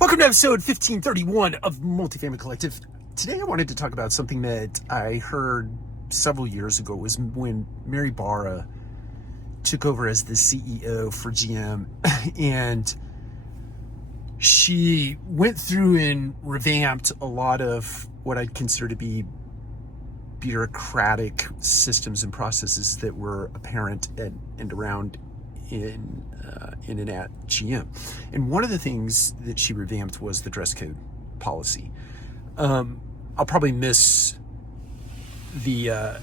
Welcome to episode 1531 of Multifamily Collective. Today I wanted to talk about something that I heard several years ago. Was when Mary Barra took over as the CEO for GM, and she went through and revamped a lot of what I'd consider to be bureaucratic systems and processes that were apparent and around in and at GM. And one of the things that she revamped was the dress code policy. I'll probably miss the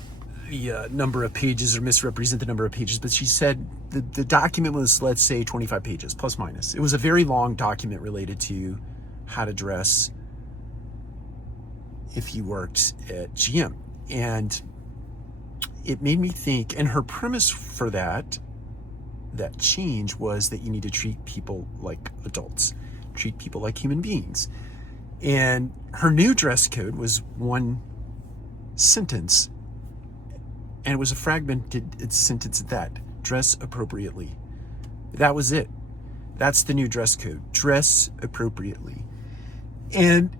number of pages or misrepresent the number of pages, but she said the document was, let's say, 25 pages, plus minus. It was a very long document related to how to dress if you worked at GM. And it made me think, and her premise for that change was that you need to treat people like adults, treat people like human beings. And her new dress code was one sentence, and it was a fragmented sentence at that: dress appropriately. That was it. That's the new dress code: dress appropriately. And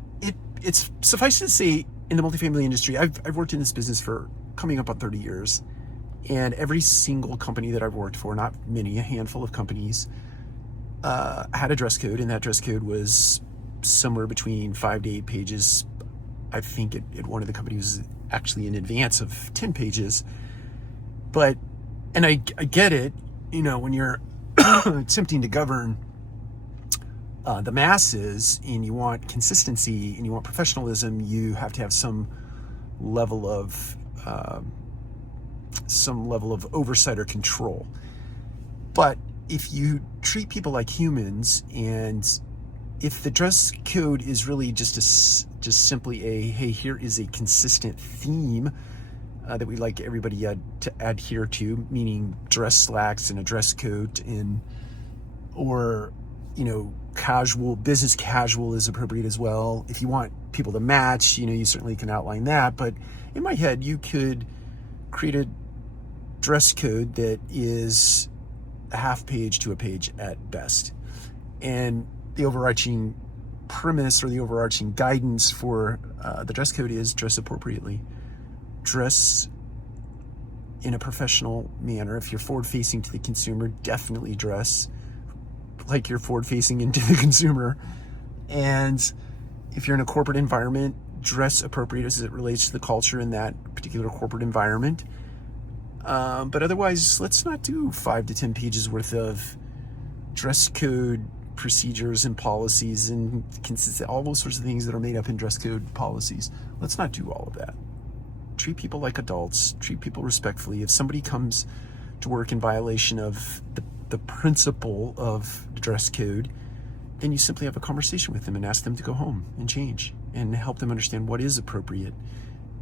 it's suffice to say, in the multifamily industry, I've worked in this business for coming up on 30 years. And every single company that I've worked for, not many, a handful of companies, had a dress code, and that dress code was somewhere between 5 to 8 pages. I think at one of the companies was actually in advance of 10 pages. And I get it, when you're attempting to govern the masses and you want consistency and you want professionalism, you have to have some level of oversight or control. But if you treat people like humans, and if the dress code is really just simply hey, here is a consistent theme that we like everybody to adhere to, meaning dress slacks and a dress coat, or business casual is appropriate as well. If you want people to match, you certainly can outline that. But in my head, you could create a dress code that is a half page to a page at best. And the overarching premise or the overarching guidance for the dress code is dress appropriately. Dress in a professional manner. If you're forward-facing to the consumer, definitely dress like you're forward-facing into the consumer. And if you're in a corporate environment, dress appropriate as it relates to the culture in that particular corporate environment. But otherwise, let's not do 5 to 10 pages worth of dress code procedures and policies and all those sorts of things that are made up in dress code policies. Let's not do all of that. Treat people like adults. Treat people respectfully. If somebody comes to work in violation of the principle of the dress code, then you simply have a conversation with them and ask them to go home and change and help them understand what is appropriate.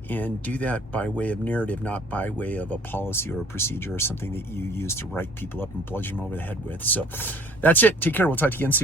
And do that by way of narrative, not by way of a policy or a procedure or something that you use to write people up and bludgeon them over the head with. So that's it. Take care. We'll talk to you again soon.